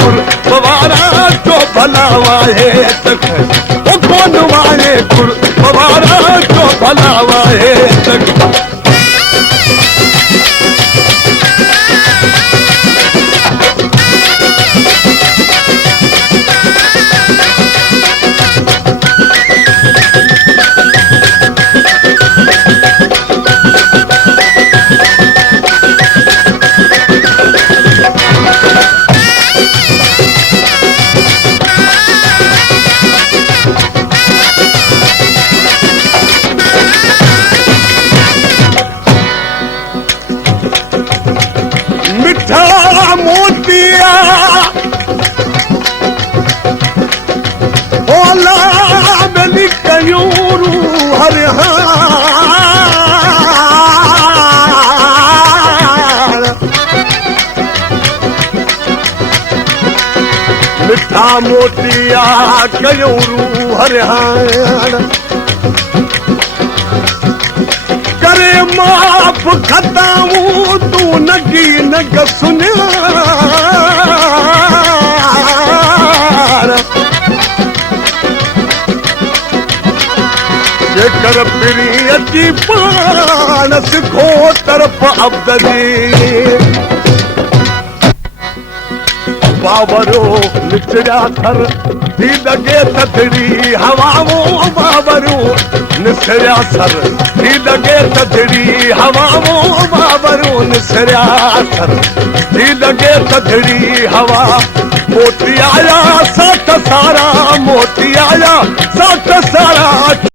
कुर्बारा जो भला वाहे तक ओ कौन वाहे कुर्बारा जो भला वाहे तक मिठा मोतिया ओला बलि कयूरू हर मिठा मोतिया कयूरू हर करे माफ खताऊं तू नगी नग सुनिया जेकर पिरी अची पान सिखो तरफ अब्दली बाबरो निचड़ा थर थी लगे तदड़ी हवाओं बाबरो निसरिया सर थी लगे तदड़ी हवाओं बाबरो निसरिया सर थी लगे तदड़ी हवा मोती आया साथ सारा मोती आया साथ सारा